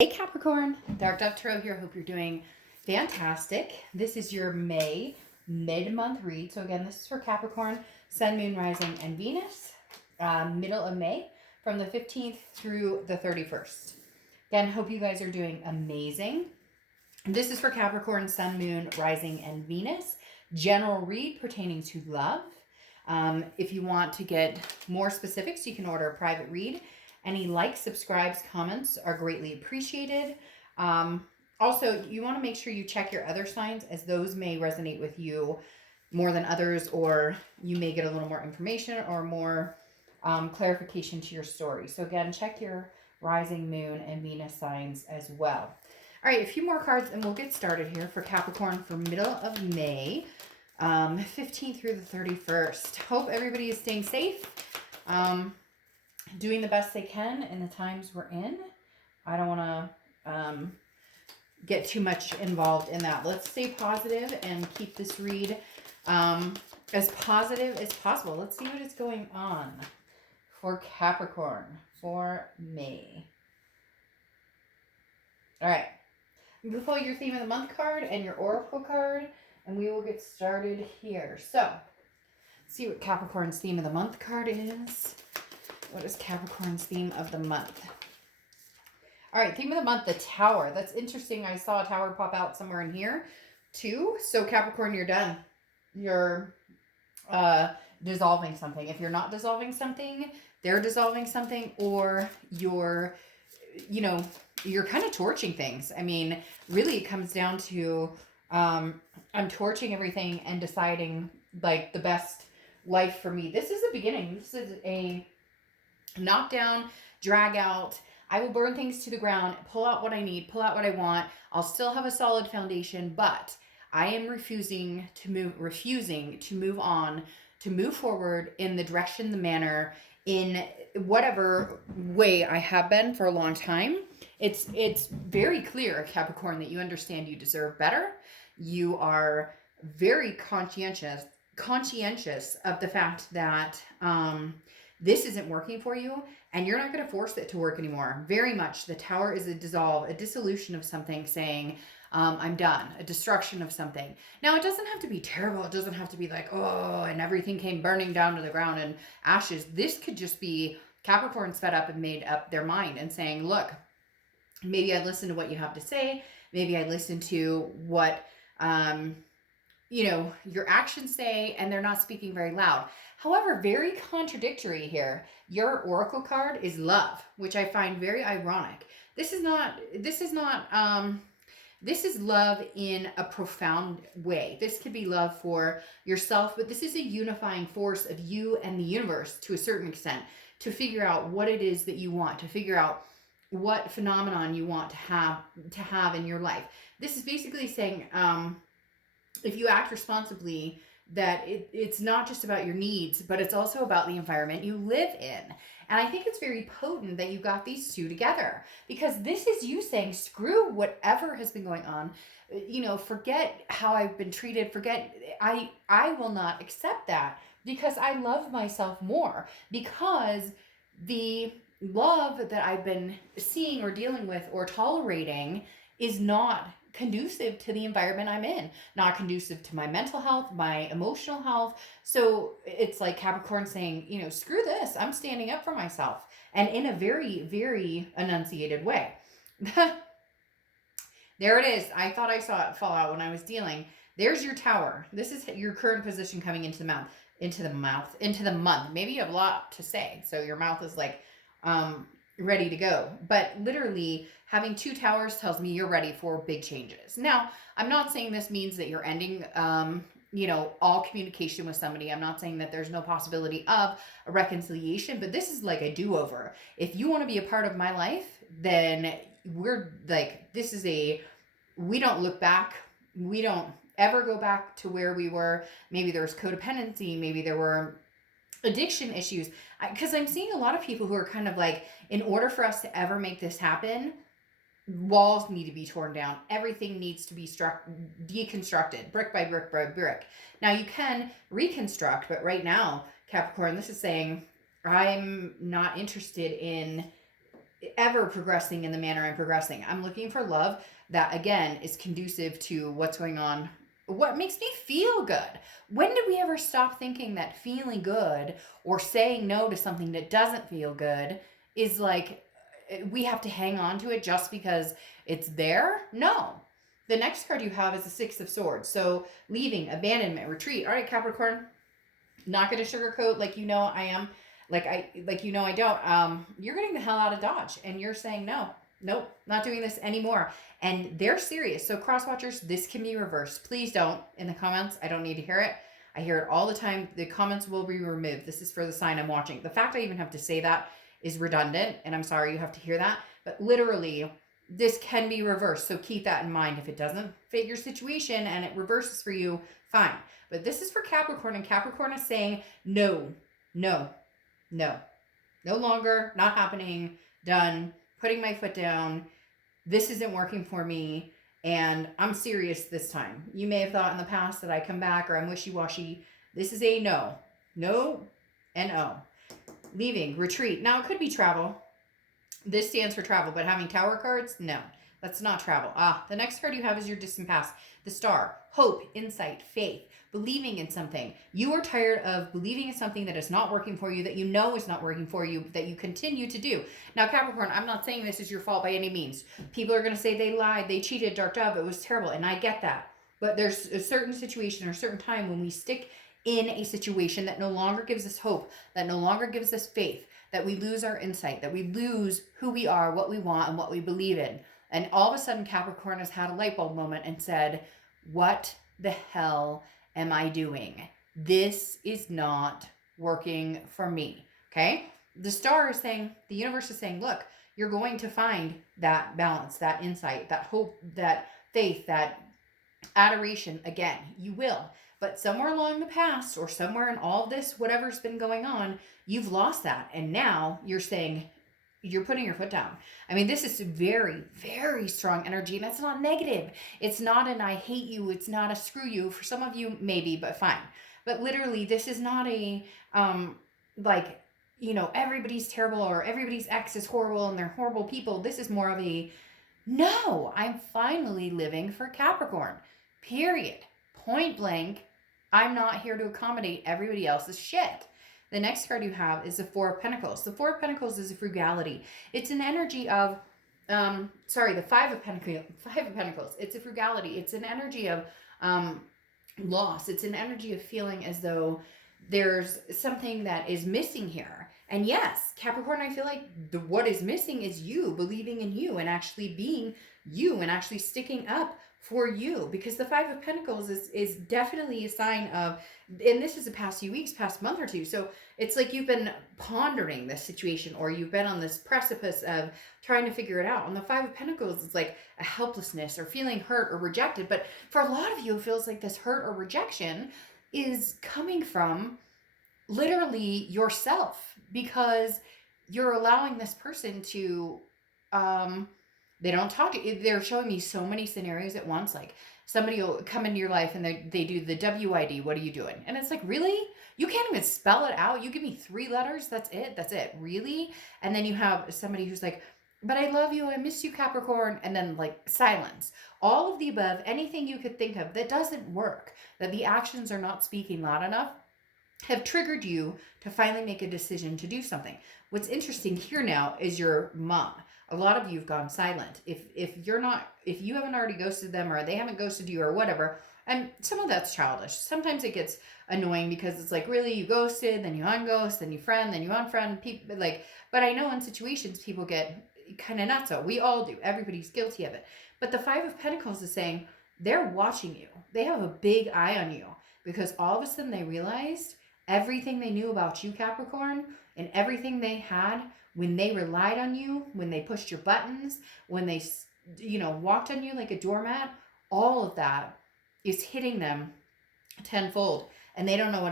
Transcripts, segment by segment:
Hey Capricorn, Dark Dove Tarot here. Hope you're doing fantastic. This is your May mid-month read. So again, this is for Capricorn, Sun, Moon, Rising, and Venus, middle of May from the 15th through the 31st. Again, hope you guys are doing amazing. This is for Capricorn, Sun, Moon, Rising, and Venus. General read pertaining to love. If you want to get more specifics, you can order a private read. Any likes, subscribes, comments are greatly appreciated. Also, you want to make sure you check your other signs, as those may resonate with you more than others, or you may get a little more information or more clarification to your story. So again, check your rising, moon, and Venus signs as well. All right, a few more cards and we'll get started here for Capricorn for middle of May, 15th through the 31st. Hope everybody is staying safe. Doing the best they can in the times we're in. I don't want to get too much involved in that. Let's stay positive and keep this read as positive as possible. Let's see what is going on for Capricorn for May. All right. You can pull your theme of the month card and your oracle card, and we will get started here. So, let's see what Capricorn's theme of the month card is. What is Capricorn's theme of the month? All right, theme of the month, the Tower. That's interesting. I saw a tower pop out somewhere in here too. So Capricorn, you're done. You're dissolving something. If you're not dissolving something, they're dissolving something, or you're kind of torching things. I mean, really it comes down to I'm torching everything and deciding like the best life for me. This is the beginning. This is a knock down, drag out. I will burn things to the ground, pull out what I need, pull out what I want. I'll still have a solid foundation, but I am refusing to move on, to move forward in the direction, the manner, in whatever way I have been for a long time. It's very clear, Capricorn, that you understand you deserve better. You are very conscientious of the fact that this isn't working for you, and you're not going to force it to work anymore. Very much. The Tower is a dissolve, a dissolution of something, saying, I'm done, a destruction of something. Now, it doesn't have to be terrible. It doesn't have to be like, oh, and everything came burning down to the ground in ashes. This could just be Capricorn's fed up and made up their mind and saying, look, maybe I listen to what you have to say. Maybe I listen to what, your actions say, and they're not speaking very loud. However, very contradictory here. Your oracle card is love, which I find very ironic. This is love in a profound way. This could be love for yourself, but this is a unifying force of you and the universe to a certain extent, to figure out what it is that you want, to figure out what phenomenon you want to have in your life. This is basically saying, if you act responsibly, that it's not just about your needs, but it's also about the environment you live in. And I think it's very potent that you got these two together, because this is you saying, screw whatever has been going on. Forget how I've been treated. I will not accept that, because I love myself more, because the love that I've been seeing or dealing with or tolerating is not conducive to the environment I'm in, not conducive to my mental health, my emotional health. So it's like Capricorn saying, screw this, I'm standing up for myself, and in a very, very enunciated way. There it is. I thought I saw it fall out when I was dealing. There's your Tower. This is your current position coming into the month. Maybe you have a lot to say, so your mouth is like ready to go. But literally, having two towers tells me you're ready for big changes. Now, I'm not saying this means that you're ending all communication with somebody. I'm not saying that there's no possibility of a reconciliation, but this is like a do-over. If you want to be a part of my life, then we're like, we don't look back. We don't ever go back to where we were. Maybe there was codependency. Maybe there were addiction issues. Because I'm seeing a lot of people who are kind of like, in order for us to ever make this happen, walls need to be torn down. Everything needs to be deconstructed, brick by brick by brick. Now, you can reconstruct, but right now, Capricorn, this is saying, I'm not interested in ever progressing in the manner I'm progressing. I'm looking for love that, again, is conducive to what's going on, what makes me feel good. When did we ever stop thinking that feeling good or saying no to something that doesn't feel good is like we have to hang on to it just because it's there? No. The next card you have is the Six of Swords. So leaving, abandonment, retreat. All right, Capricorn, not going to sugarcoat like I am, I don't. You're getting the hell out of Dodge, and you're saying no, nope, not doing this anymore. And they're serious. So cross watchers, this can be reversed. Please don't in the comments. I don't need to hear it. I hear it all the time. The comments will be removed. This is for the sign I'm watching. The fact I even have to say that is redundant, and I'm sorry you have to hear that. But literally, this can be reversed. So keep that in mind. If it doesn't fit your situation and it reverses for you, fine. But this is for Capricorn, and Capricorn is saying no, no, no, no longer, not happening, done, putting my foot down. This isn't working for me, and I'm serious this time. You may have thought in the past that I come back or I'm wishy-washy. This is a no, no, and oh. Leaving, retreat. Now, it could be travel. This stands for travel, but having tower cards, no, that's not travel. The next card you have is your distant past. The Star, hope, insight, faith, believing in something. You are tired of believing in something that is not working for you, that you know is not working for you, that you continue to do. Now, Capricorn, I'm not saying this is your fault by any means. People are going to say they lied, they cheated, Dark Dove, it was terrible, and I get that. But there's a certain situation or a certain time when we stick in a situation that no longer gives us hope, that no longer gives us faith, that we lose our insight, that we lose who we are, what we want, and what we believe in. And all of a sudden, Capricorn has had a light bulb moment and said, what the hell am I doing? This is not working for me. Okay? The Star is saying, the universe is saying, look, you're going to find that balance, that insight, that hope, that faith, that adoration again. You will. But somewhere along the past or somewhere in all this, whatever's been going on, you've lost that. And now you're saying, you're putting your foot down. I mean, this is very, very strong energy, and it's not negative. It's not an I hate you. It's not a screw you. For some of you, maybe, but fine. But literally, this is not a, everybody's terrible or everybody's ex is horrible and they're horrible people. This is more of a, no, I'm finally living for Capricorn. Period. Point blank. I'm not here to accommodate everybody else's shit. The next card you have is the Four of Pentacles. The Four of Pentacles is a frugality. It's an energy of, the Five of Pentacles. It's a frugality. It's an energy of loss. It's an energy of feeling as though there's something that is missing here. And yes, Capricorn, I feel like what is missing is you believing in you and actually being you and actually sticking up for you, because the Five of Pentacles is definitely a sign of, and this is the past few weeks, past month or two. So it's like you've been pondering this situation, or you've been on this precipice of trying to figure it out. On the Five of Pentacles, it's like a helplessness or feeling hurt or rejected. But for a lot of you, it feels like this hurt or rejection is coming from literally yourself, because you're allowing this person to, they don't talk to you. They're showing me so many scenarios at once. Like somebody will come into your life and they do the WID. What are you doing? And it's like, really? You can't even spell it out. You give me 3 letters. That's it. That's it. Really? And then you have somebody who's like, but I love you. I miss you, Capricorn. And then like silence. All of the above, anything you could think of that doesn't work, that the actions are not speaking loud enough, have triggered you to finally make a decision to do something. What's interesting here now is your mom. A lot of you have gone silent. If you haven't already ghosted them, or they haven't ghosted you, or whatever, and some of that's childish. Sometimes it gets annoying because it's like, really, you ghosted, then you unghost, then you friend, then you unfriend people. But I know in situations people get kind of nutso. We all do. Everybody's guilty of it. But the Five of Pentacles is saying they're watching you. They have a big eye on you, because all of a sudden they realized everything they knew about you, Capricorn, and everything they had when they relied on you, when they pushed your buttons, when they, walked on you like a doormat, all of that is hitting them tenfold. And they don't know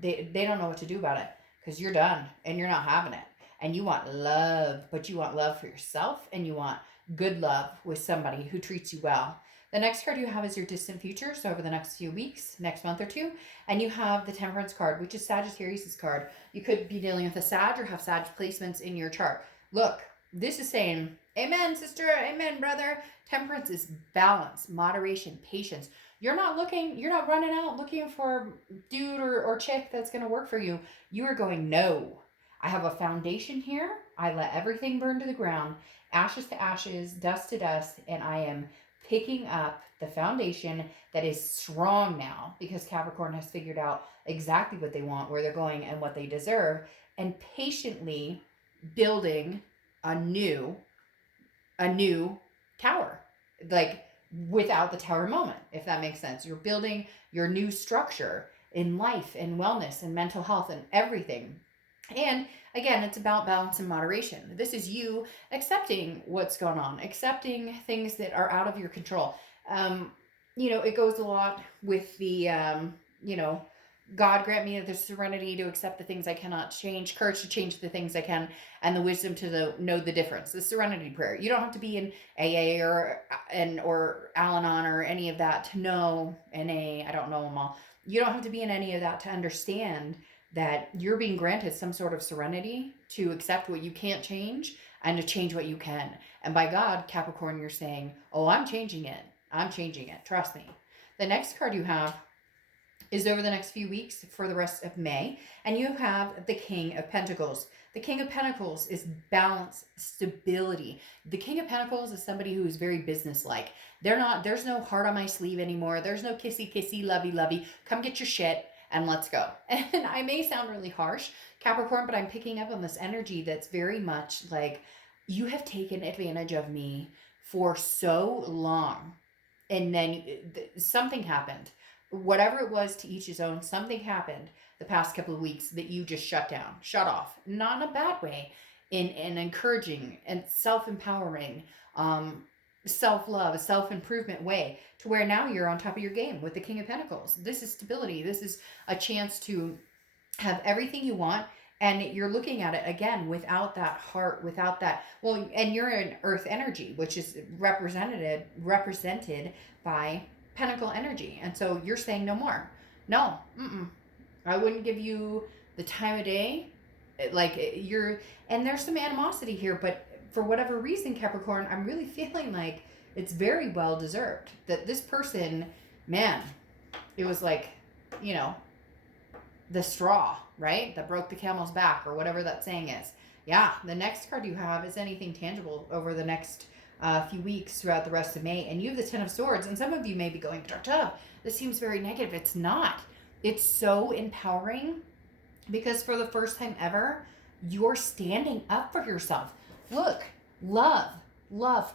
they don't know what to do about it, because you're done and you're not having it. And you want love, but you want love for yourself, and you want good love with somebody who treats you well. The next card you have is your distant future, so over the next few weeks, next month or two. And you have the Temperance card, which is Sagittarius' card. You could be dealing with a Sag or have Sag placements in your chart. Look, This is saying, amen, sister, amen, brother. Temperance is balance, moderation, patience. You're not running out looking for dude or chick that's going to work for you. You are going, no, I have a foundation here. I let everything burn to the ground, ashes to ashes, dust to dust, and I am picking up the foundation that is strong now because Capricorn has figured out exactly what they want, where they're going, and what they deserve, and patiently building a new tower, like without the tower moment, if that makes sense. You're building your new structure in life and wellness and mental health and everything. And again, it's about balance and moderation. This is you accepting what's going on, accepting things that are out of your control. It goes a lot with the God grant me the serenity to accept the things I cannot change, courage to change the things I can, and the wisdom to know the difference. The serenity prayer. You don't have to be in AA or Al-Anon or any of that to know NA. I don't know them all. You don't have to be in any of that to understand that you're being granted some sort of serenity to accept what you can't change and to change what you can. And by God, Capricorn, you're saying, oh, I'm changing it. I'm changing it. Trust me. The next card you have is over the next few weeks for the rest of May. And you have the King of Pentacles. The King of Pentacles is balance, stability. The King of Pentacles is somebody who is very businesslike. There's no heart on my sleeve anymore. There's no kissy, lovey. Come get your shit and let's go. And I may sound really harsh, Capricorn, but I'm picking up on this energy that's very much like, you have taken advantage of me for so long. And then something happened. Whatever it was, to each his own, something happened the past couple of weeks that you just shut down, shut off. Not in a bad way, in an encouraging and self-empowering, self-love, self-improvement way, to where now you're on top of your game with the King of Pentacles. This is stability. This is a chance to have everything you want, and you're looking at it again without that heart, without that, and you're in earth energy, which is represented by Pentacle energy. And so you're saying no more. No, I wouldn't give you the time of day. And there's some animosity here, but for whatever reason, Capricorn, I'm really feeling like it's very well deserved. That this person, man, it was like, the straw, right? That broke the camel's back, or whatever that saying is. Yeah, the next card you have is anything tangible over the next few weeks throughout the rest of May. And you have the Ten of Swords. And some of you may be going, this seems very negative. It's not. It's so empowering, because for the first time ever, you're standing up for yourself. Look, love.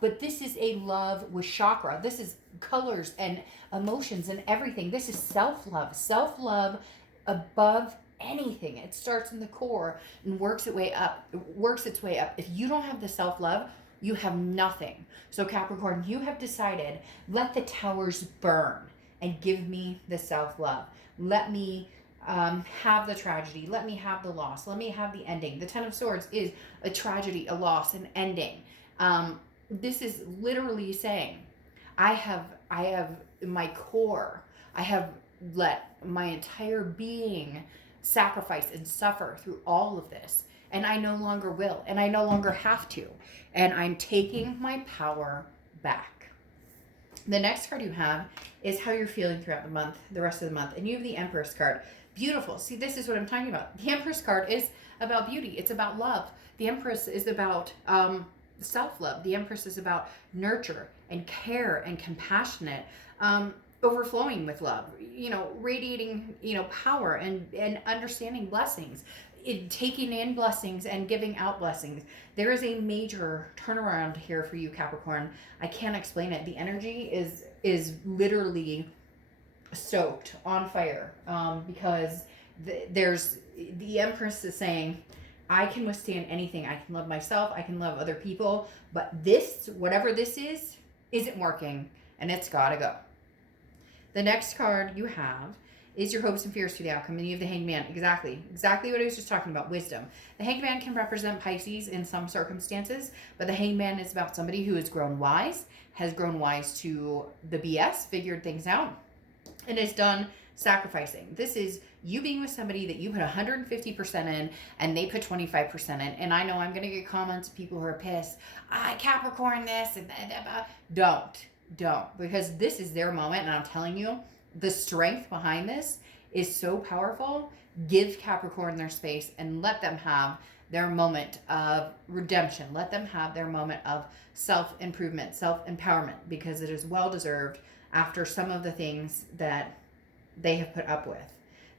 But this is a love with chakra. This is colors and emotions and everything. This is self-love. Self-love above anything. It starts in the core and works its way up. If you don't have the self-love, you have nothing. So Capricorn, you have decided, let the towers burn and give me the self-love. Let me have the tragedy. Let me have the loss. Let me have the ending. The Ten of Swords is a tragedy, a loss, an ending. This is literally saying, I have my core. I have let my entire being sacrifice and suffer through all of this. And I no longer will. And I no longer have to. And I'm taking my power back. The next card you have is how you're feeling throughout the month, the rest of the month. And you have the Empress card. Beautiful. See, this is what I'm talking about. The Empress card is about beauty. It's about love. The Empress is about self-love. The Empress is about nurture and care and compassionate, overflowing with love, radiating, power and understanding blessings, taking in blessings and giving out blessings. There is a major turnaround here for you, Capricorn. I can't explain it. The energy is literally stoked on fire, because the Empress is saying, I can withstand anything. I can love myself. I can love other people. But this, whatever this is, isn't working, and it's got to go. The next card you have is your hopes and fears for the outcome, and you have the Hanged Man. Exactly what I was just talking about, wisdom. The Hanged Man can represent Pisces in some circumstances, but the Hanged Man is about somebody who has grown wise to the BS, figured things out, and has done sacrificing. This is you being with somebody that you put 150% in and they put 25% in. And I know I'm going to get comments of people who are pissed. I Capricorn this and that. Don't. Because this is their moment. And I'm telling you, the strength behind this is so powerful. Give Capricorn their space and let them have their moment of redemption. Let them have their moment of self-improvement, self-empowerment, because it is well-deserved after some of the things that they have put up with.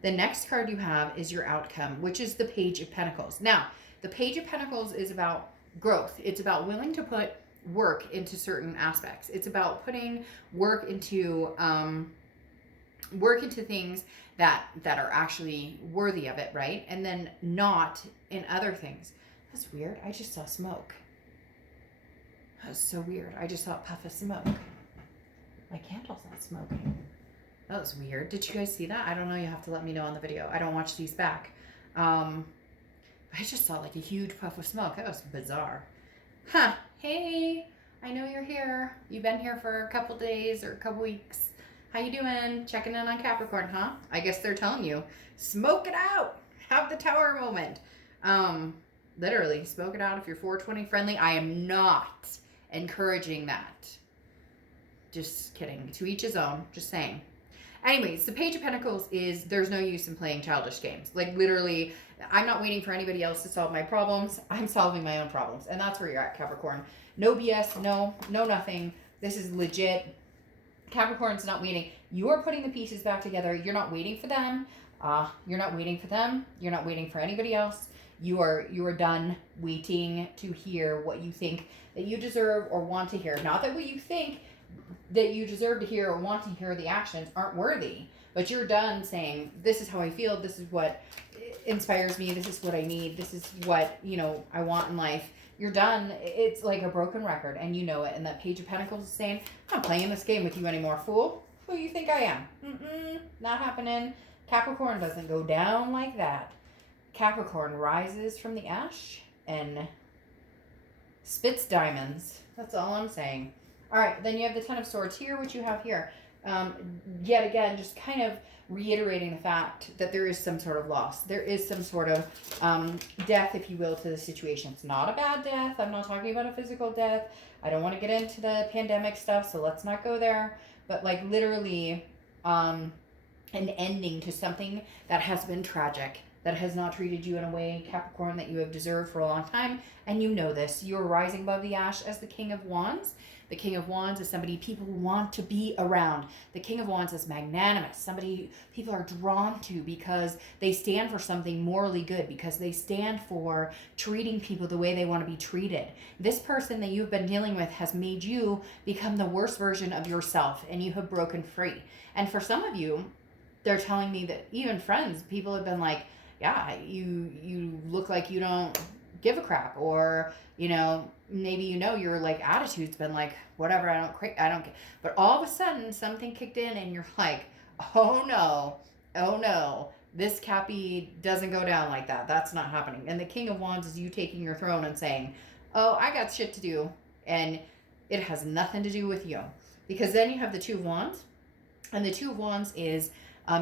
The next card you have is your outcome, which is the Page of Pentacles. Now, the Page of Pentacles is about growth. It's about willing to put work into certain aspects. It's about putting work into things that are actually worthy of it, right? And then not in other things. That's weird. I just saw smoke. That's so weird. I just saw a puff of smoke. My candle's not smoking. That was weird. Did you guys see that? I don't know. You have to let me know on the video. I don't watch these back. I just saw like a huge puff of smoke. That was bizarre. Huh. Hey, I know you're here. You've been here for a couple days or a couple weeks. How you doing? Checking in on Capricorn, huh? I guess they're telling you, smoke it out. Have the tower moment. Literally, smoke it out if you're 420 friendly. I am not encouraging that. Just kidding. To each his own. Just saying. Anyways, the Page of Pentacles is there's no use in playing childish games. Like literally, I'm not waiting for anybody else to solve my problems. I'm solving my own problems. And that's where you're at, Capricorn. No BS, no nothing. This is legit. Capricorn's not waiting. You are putting the pieces back together. You're not waiting for them. You're not waiting for them. You're not waiting for anybody else. You are done waiting to hear what you think that you deserve or want to hear. Not that what you think that you deserve to hear or want to hear, the actions aren't worthy, but you're done saying, this is how I feel. This is what inspires me. This is what I need. This is what, I want in life. You're done. It's like a broken record and you know it. And that Page of Pentacles is saying, I'm not playing this game with you anymore, fool. Who you think I am? Not happening. Capricorn doesn't go down like that. Capricorn rises from the ash and spits diamonds. That's all I'm saying. All right, then you have the Ten of Swords here, which you have here. Yet again, just kind of reiterating the fact that there is some sort of loss. There is some sort of death, if you will, to the situation. It's not a bad death. I'm not talking about a physical death. I don't want to get into the pandemic stuff, so let's not go there. But like literally an ending to something that has been tragic, that has not treated you in a way, Capricorn, that you have deserved for a long time. And you know this. You're rising above the ash as the King of Wands. The King of Wands is somebody people want to be around. The King of Wands is magnanimous. Somebody people are drawn to because they stand for something morally good, because they stand for treating people the way they want to be treated. This person that you've been dealing with has made you become the worst version of yourself, and you have broken free. And for some of you, they're telling me that even friends, people have been like, yeah, you look like you don't give a crap, or maybe your like attitude's been like, whatever, I don't care. But all of a sudden something kicked in and you're like, oh no, this Cappy doesn't go down like that. That's not happening. And the King of Wands is you taking your throne and saying, oh, I got shit to do, and it has nothing to do with you. Because then you have the Two of Wands, and the Two of Wands is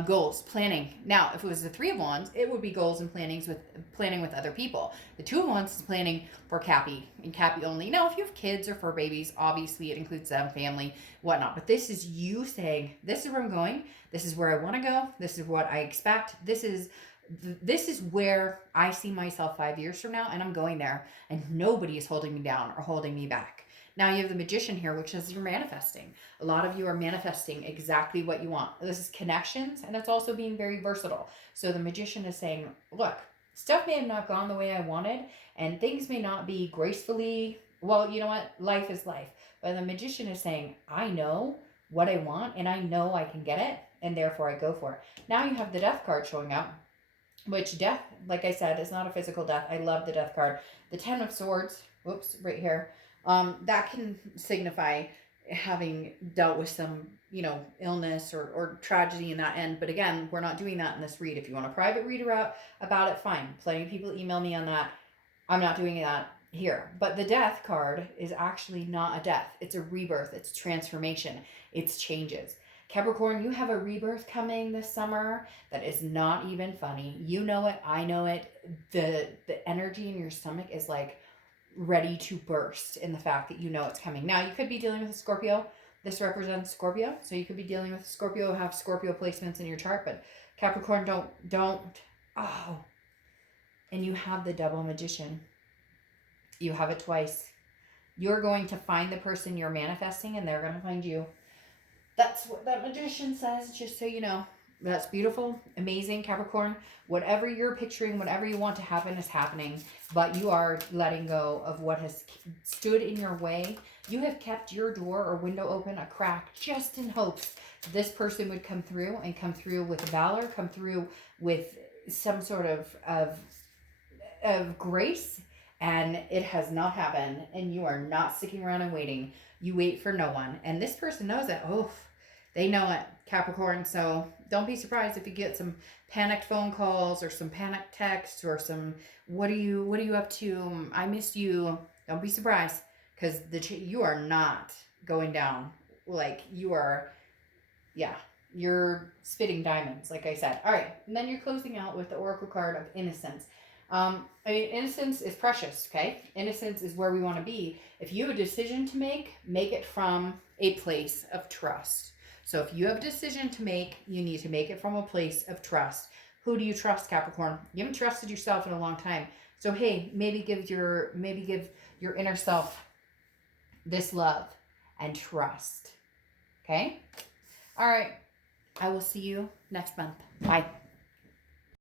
goals, planning. Now, if it was the Three of Wands, it would be goals and planning with other people. The Two of Wands is planning for Cappy and Cappy only. Now, if you have kids or fur babies, obviously it includes them, family, whatnot. But this is you saying, this is where I'm going. This is where I want to go. This is what I expect. This is where I see myself 5 years from now, and I'm going there, and nobody is holding me down or holding me back. Now you have the Magician here, which is you're manifesting. A lot of you are manifesting exactly what you want. This is connections, and it's also being very versatile. So the Magician is saying, look, stuff may have not gone the way I wanted, and things may not be gracefully, well, you know what? Life is life. But the Magician is saying, I know what I want, and I know I can get it, and therefore I go for it. Now you have the Death card showing up, which death, like I said, is not a physical death. I love the Death card. The Ten of Swords, whoops, right here. That can signify having dealt with some, illness or tragedy in that end. But again, we're not doing that in this read. If you want a private read about it, fine. Plenty of people email me on that. I'm not doing that here. But the Death card is actually not a death. It's a rebirth. It's transformation. It's changes. Capricorn, you have a rebirth coming this summer that is not even funny. You know it. I know it. The energy in your stomach is like ready to burst in the fact that you know it's coming. Now, you could be dealing with a Scorpio. This represents Scorpio. So you could be dealing with a Scorpio, have Scorpio placements in your chart. But Capricorn, don't. Oh. And you have the double magician. You have it twice. You're going to find the person you're manifesting and they're going to find you. That's what that magician says, just so you know. That's beautiful, amazing, Capricorn. Whatever you're picturing, whatever you want to happen is happening, but you are letting go of what has stood in your way. You have kept your door or window open, a crack, just in hopes this person would come through and come through with valor, come through with some sort of grace, and it has not happened, and you are not sticking around and waiting. You wait for no one, and this person knows it. Oh, they know it, Capricorn. So don't be surprised if you get some panicked phone calls or some panicked texts or some what are you up to? I miss you. Don't be surprised, because you are not going down. Like, you are, yeah, you're spitting diamonds, like I said. All right, and then you're closing out with the Oracle card of Innocence. I mean, innocence is precious, okay? Innocence is where we want to be. If you have a decision to make it from a place of trust. So if you have a decision to make, you need to make it from a place of trust. Who do you trust, Capricorn? You haven't trusted yourself in a long time. So hey, maybe give your inner self this love and trust. Okay? All right. I will see you next month. Bye.